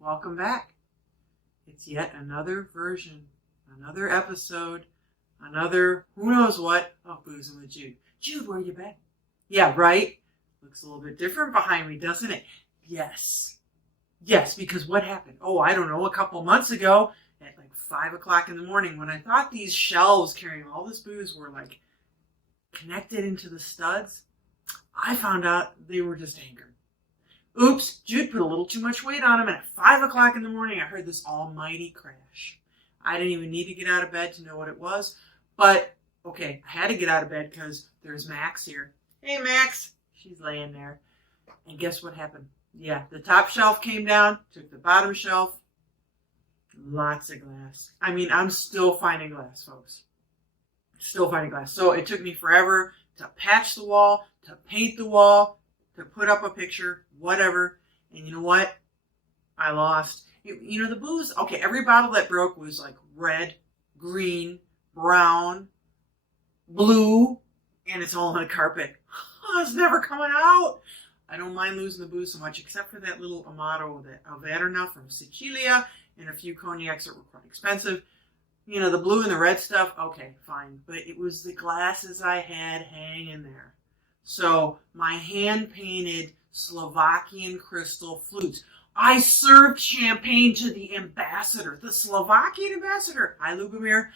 welcome back. It's yet another version, another episode, another who knows what of Boozing with Jude. Jude, where you been? Yeah, right? Looks a little bit different behind me, doesn't it? Yes. Yes, because what happened? Oh, I don't know, a couple months ago at like 5 o'clock in the morning when I thought these shelves carrying all this booze were like connected into the studs, I found out they were just anchored. Oops, Jude put a little too much weight on him, and at 5 o'clock in the morning, I heard this almighty crash. I didn't even need to get out of bed to know what it was, but, okay, I had to get out of bed because there's Max here. Hey, Max. She's laying there. And guess what happened? Yeah, the top shelf came down, took the bottom shelf. Lots of glass. I mean, I'm still finding glass, folks. Still finding glass. So it took me forever to patch the wall, to paint the wall, to put up a picture, whatever. And you know what? I lost. You know, the booze, okay, every bottle that broke was like red, green, brown, blue, and it's all on the carpet. It's never coming out. I don't mind losing the booze so much, except for that little Amato, that Averna from Sicilia, and a few cognacs that were quite expensive. You know, the blue and the red stuff, okay, fine. But it was the glasses I had hanging there. So, my hand-painted Slovakian crystal flutes. I served champagne to the ambassador, the Slovakian ambassador. Hi, Lubomir.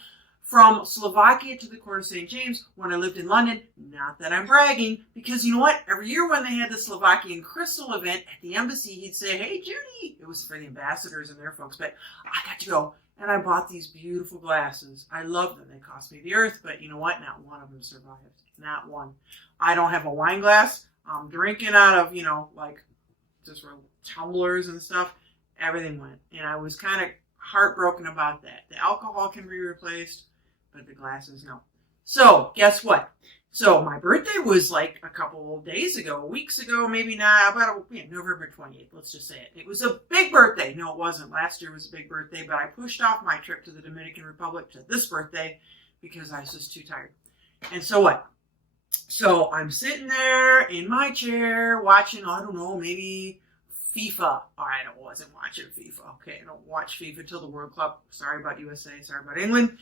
From Slovakia to the Court of St. James when I lived in London. Not that I'm bragging, because you know what? Every year when they had the Slovakian crystal event at the embassy, he'd say, hey, Judy. It was for the ambassadors and their folks, but I got to go. And I bought these beautiful glasses. I love them. They cost me the earth, but you know what? Not one of them survived. Not one. I don't have a wine glass. I'm drinking out of, you know, like just tumblers and stuff. Everything went. And I was kind of heartbroken about that. The alcohol can be replaced, but the glasses, no. So, guess what? So, my birthday was like a couple of days ago, weeks ago, maybe not, about November 28th, let's just say it. It was a big birthday. No, it wasn't. Last year was a big birthday, but I pushed off my trip to the Dominican Republic to this birthday because I was just too tired. And so what? So, I'm sitting there in my chair watching, I don't know, maybe FIFA. I wasn't watching FIFA. Okay, I don't watch FIFA till the World Cup. Sorry about USA, sorry about England.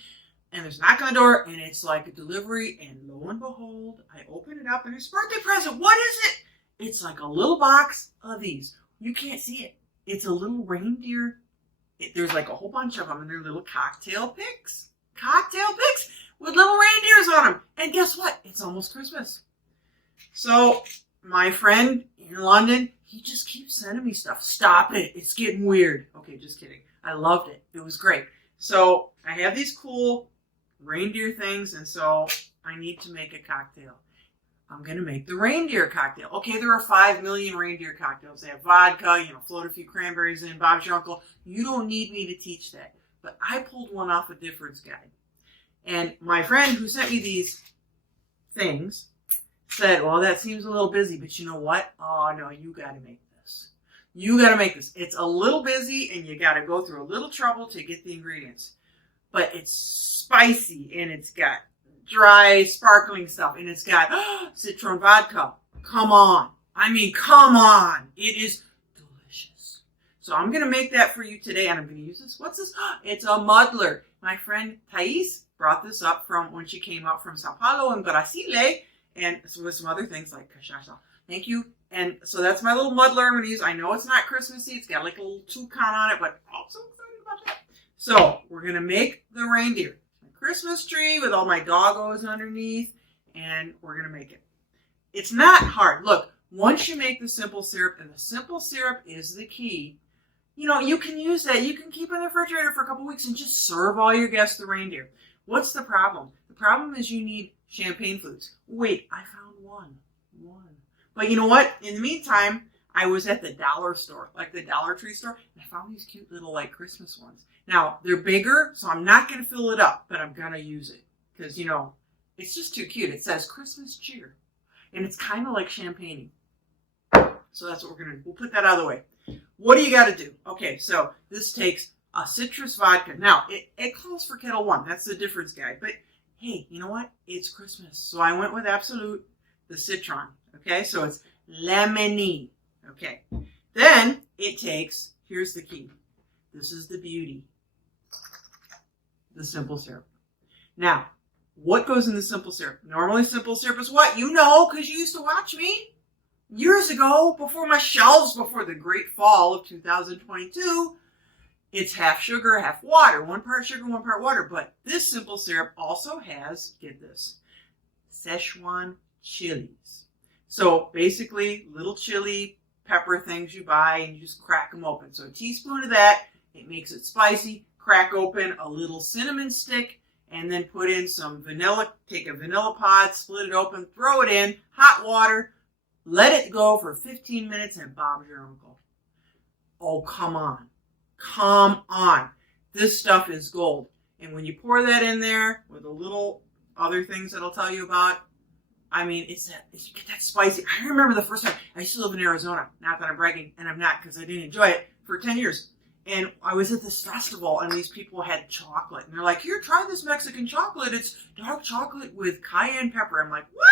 And there's a knock on the door, and it's like a delivery, and lo and behold, I open it up, and it's a birthday present. What is it? It's like a little box of these. You can't see it. It's a little reindeer. There's like a whole bunch of them, and they're little cocktail picks. Cocktail picks with little reindeers on them. And guess what? It's almost Christmas. So, my friend in London, he just keeps sending me stuff. Stop it. It's getting weird. Okay, just kidding. I loved it. It was great. So, I have these cool reindeer things, and so I need to make a cocktail. I'm going to make the reindeer cocktail. Okay, there are 5 million reindeer cocktails. They have vodka, float a few cranberries in, Bob's your uncle. You don't need me to teach that. But I pulled one off a difference guide. And my friend who sent me these things said, well, that seems a little busy, but you know what? Oh, no, you got to make this. You got to make this. It's a little busy, and you got to go through a little trouble to get the ingredients. But it's spicy, and it's got dry, sparkling stuff, and it's got citron vodka. Come on. I mean, come on. It is delicious. So I'm going to make that for you today, and I'm going to use this. What's this? It's a muddler. My friend Thais brought this up from when she came up from Sao Paulo and Brasile, and with some other things like cachaça. Thank you. And so that's my little muddler I'm going to use. I know it's not Christmassy. It's got like a little toucan on it, but I'm so excited about that. So we're going to make the reindeer. A Christmas tree with all my doggos underneath, and we're going to make it. It's not hard. Look, once you make the simple syrup, and the simple syrup is the key, you can use that. You can keep it in the refrigerator for a couple weeks and just serve all your guests the reindeer. What's the problem? The problem is you need champagne flutes. Wait, I found one. But you know what? In the meantime, I was at the dollar store, like the Dollar Tree store, and I found these cute little like Christmas ones. Now, they're bigger, so I'm not going to fill it up, but I'm going to use it. Because, it's just too cute. It says Christmas cheer. And it's kind of like champagne. So that's what we're going to do. We'll put that out of the way. What do you got to do? Okay, so this takes a citrus vodka. Now, it calls for Kettle 1. That's the difference guide. But, hey, you know what? It's Christmas. So I went with Absolute, the citron. Okay, so it's lemony. Okay. Then it takes here's the key. This is the beauty. The simple syrup. Now, what goes in the simple syrup? Normally simple syrup is what? You know, because you used to watch me years ago, before my shelves, before the great fall of 2022. It's half sugar, half water. 1 part sugar, 1 part water. But this simple syrup also has, get this, Szechaun chilies. So basically, little chili pepper things you buy and you just crack them open. So a teaspoon of that, it makes it spicy. Crack open a little cinnamon stick and then put in some vanilla. Take a vanilla pod, split it open, throw it in, hot water, let it go for 15 minutes and Bob's your uncle. Oh, come on. Come on. This stuff is gold. And when you pour that in there with a little other things that I'll tell you about, I mean, it's that spicy. I remember the first time. I used to live in Arizona. Not that I'm bragging, and I'm not, because I didn't enjoy it for 10 years. And I was at this festival, and these people had chocolate. And they're like, here, try this Mexican chocolate. It's dark chocolate with cayenne pepper. I'm like, what?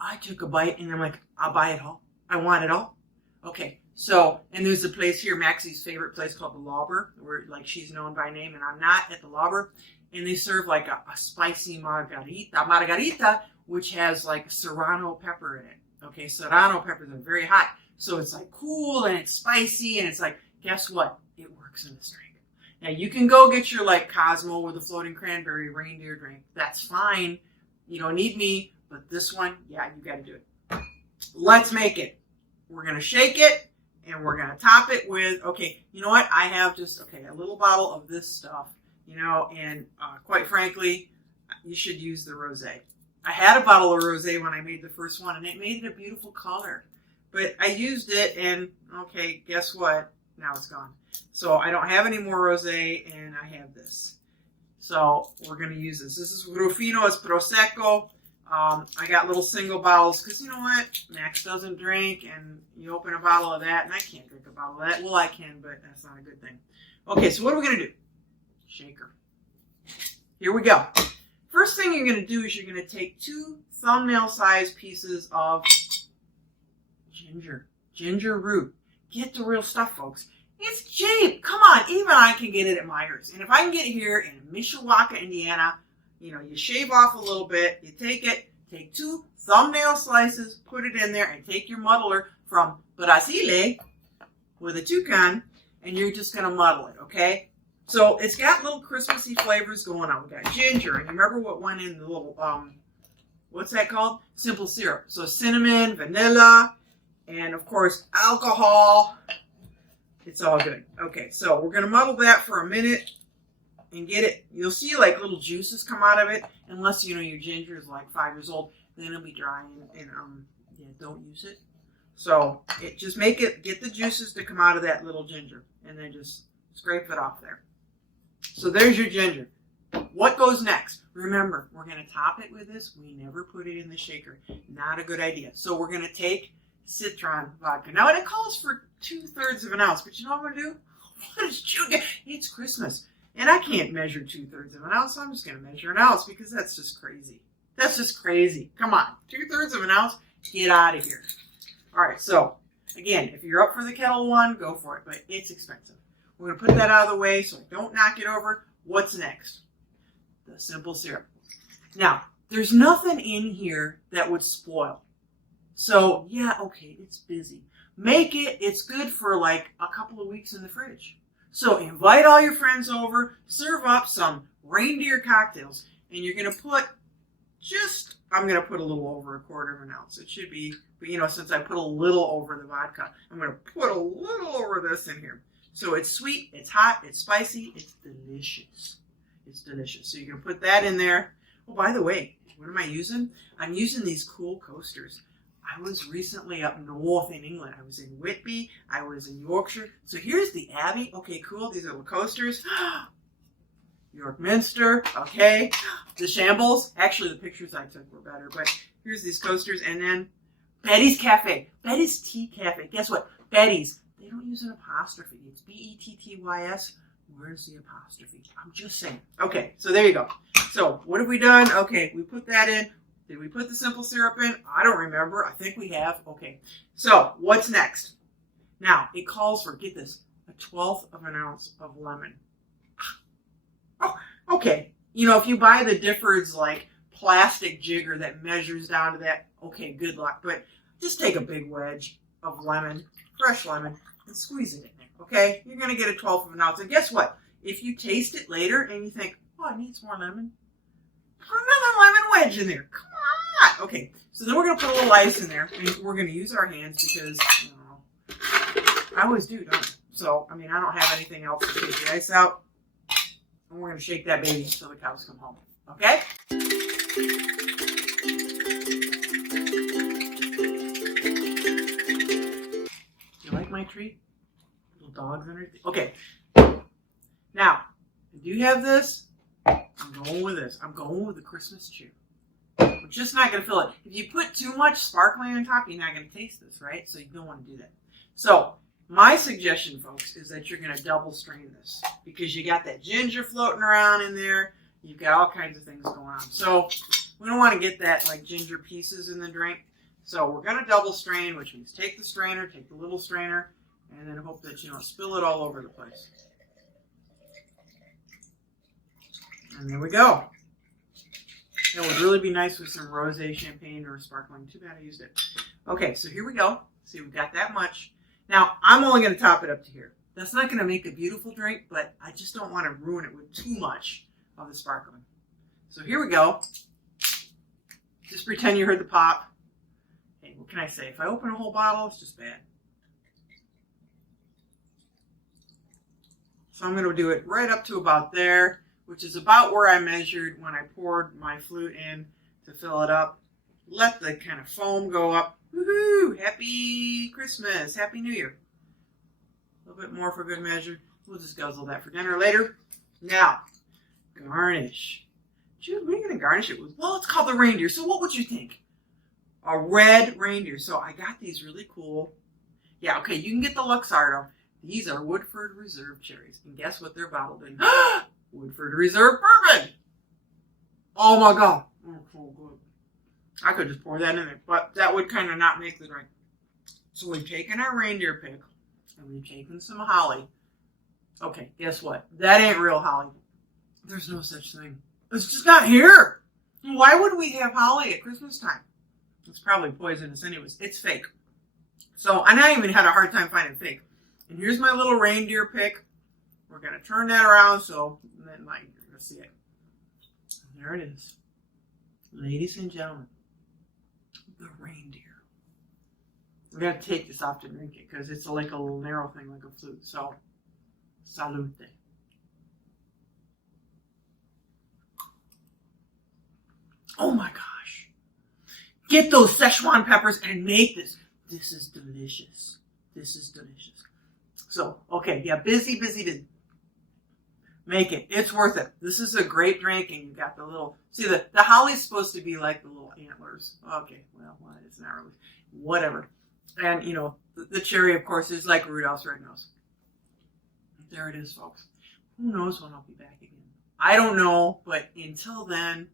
I took a bite, and I'm like, I'll buy it all. I want it all. Okay, so, and there's a place here, Maxie's favorite place, called the Lauber, where, like, she's known by name, and I'm not, at the Lauber. And they serve, like, a spicy margarita, which has, like, serrano pepper in it. Okay, serrano peppers are very hot. So it's like cool and it's spicy and it's like, guess what? It works in this drink. Now you can go get your like Cosmo with a floating cranberry reindeer drink. That's fine. You don't need me, but this one, yeah, you got to do it. Let's make it. We're going to shake it and we're going to top it with, okay, you know what? I have just, okay, a little bottle of this stuff, you know, and quite frankly, you should use the rosé. I had a bottle of rosé when I made the first one and it made it a beautiful color. But I used it, and, okay, guess what? Now it's gone. So I don't have any more rosé, and I have this. So we're going to use this. This is Rufino, it's Prosecco. I got little single bottles, because you know what? Max doesn't drink, and you open a bottle of that, and I can't drink a bottle of that. Well, I can, but that's not a good thing. Okay, so what are we going to do? Shaker. Here we go. First thing you're going to do is you're going to take 2 thumbnail-sized pieces of ginger root. Get the real stuff, folks. It's cheap. Come on, even I can get it at Myers. And if I can get it here in Mishawaka, Indiana, you know, you shave off a little bit, you take 2 thumbnail slices, put it in there, and take your muddler from Brasile with a toucan, and you're just going to muddle it, okay? So it's got little Christmassy flavors going on. We got ginger, and you remember what went in the little, what's that called? Simple syrup. So cinnamon, vanilla, and of course, alcohol. It's all good. Okay, so we're going to muddle that for a minute and get it. You'll see like little juices come out of it, unless, you know, your ginger is like 5 years old. Then it'll be dry and yeah, don't use it. So just get the juices to come out of that little ginger, and then just scrape it off there. So there's your ginger. What goes next? Remember, we're going to top it with this. We never put it in the shaker. Not a good idea. So we're going to take Citron vodka. Now it calls for 2/3 of an ounce, but you know what I'm going to do? What is sugar? It's Christmas, and I can't measure 2/3 of an ounce, so I'm just going to measure an ounce because that's just crazy. That's just crazy. Come on, 2/3 of an ounce, get out of here. All right, so again, if you're up for the kettle one, go for it, but it's expensive. We're going to put that out of the way so I don't knock it over. What's next? The simple syrup. Now, there's nothing in here that would spoil. So, yeah, okay, it's busy. Make it, it's good for like a couple of weeks in the fridge. So invite all your friends over, serve up some reindeer cocktails, and you're going to put I'm going to put a little over 1/4 of an ounce. It should be, but you know, since I put a little over the vodka, I'm going to put a little over this in here. So it's sweet, it's hot, it's spicy, it's delicious. It's delicious. So you're going to put that in there. Oh, by the way, what am I using? I'm using these cool coasters. I was recently up north in England. I was in Whitby. I was in Yorkshire. So here's the Abbey. Okay, cool. These are little coasters. York Minster. Okay. The Shambles. Actually, the pictures I took were better. But here's these coasters. And then Betty's Cafe. Betty's Tea Cafe. Guess what? Betty's. They don't use an apostrophe. It's Bettys. Where's the apostrophe? I'm just saying. Okay, so there you go. So what have we done? Okay, we put that in. Did we put the simple syrup in? I don't remember. I think we have. Okay. So what's next? Now, it calls for, get this, 1/12 of an ounce of lemon. Oh, okay. You know, if you buy the Difford's like plastic jigger that measures down to that, okay, good luck. But just take a big wedge of lemon, fresh lemon, and squeeze it in there, okay? You're going to get 1/12 of an ounce. And guess what? If you taste it later and you think, oh, it needs more lemon, put another lemon wedge in there. Come on. Okay, so then we're going to put a little ice in there. And we're going to use our hands because, you know, I always do, don't I? So, I mean, I don't have anything else to take the ice out. And we're going to shake that baby until the cows come home. Okay? You like my treat? Little dogs underneath. Okay. Now, I do have this. I'm going with this. I'm going with the Christmas cheer. We're just not going to fill it. If you put too much sparkling on top, you're not going to taste this, right? So you don't want to do that. So my suggestion, folks, is that you're going to double strain this because you got that ginger floating around in there. You've got all kinds of things going on. So we don't want to get that like ginger pieces in the drink. So we're going to double strain, which means take the strainer, take the little strainer, and then hope that you don't spill it all over the place. And there we go. That would really be nice with some rosé champagne or sparkling. Too bad I used it. Okay, so here we go. See, we've got that much. Now, I'm only going to top it up to here. That's not going to make a beautiful drink, but I just don't want to ruin it with too much of the sparkling. So here we go. Just pretend you heard the pop. Hey, what can I say? If I open a whole bottle, it's just bad. So I'm going to do it right up to about there, which is about where I measured when I poured my flute in to fill it up. Let the kind of foam go up. Woohoo! Happy Christmas! Happy New Year! A little bit more for good measure. We'll just guzzle that for dinner later. Now, garnish. Jude, what are you going to garnish it with? Well, it's called the reindeer. So what would you think? A red reindeer. So I got these really cool. Yeah, okay, you can get the Luxardo. These are Woodford Reserve cherries. And guess what they're bottled in? Woodford Reserve bourbon. Oh my God. Oh, so good. I could just pour that in there, but that would kind of not make the drink. So we've taken our reindeer pick and we've taken some holly. Okay, guess what? That ain't real holly. There's no such thing. It's just not here. Why would we have holly at Christmas time? It's probably poisonous anyways. It's fake. So, and I even had a hard time finding fake. And here's my little reindeer pick. We're going to turn that around so then you're going to see it. And there it is. Ladies and gentlemen, the reindeer. We're going to take this off to drink it because it's like a little narrow thing like a flute. So, salute. Oh my gosh. Get those Szechaun peppers and make this. This is delicious. This is delicious. So, okay, yeah, busy. Make it. It's worth it. This is a great drink, and you got the little, see, the holly's supposed to be like the little antlers. Okay, well, it's not really, whatever. And, you know, the cherry, of course, is like Rudolph's red nose. There it is, folks. Who knows when I'll be back again? I don't know, but until then,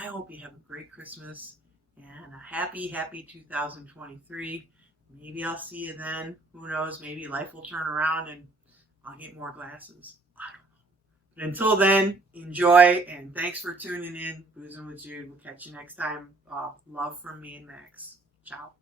I hope you have a great Christmas and a happy 2023. Maybe I'll see you then. Who knows? Maybe life will turn around and I'll get more glasses. I don't know. But until then, enjoy and thanks for tuning in. Boozing with Jude. We'll catch you next time. Love from me and Max. Ciao.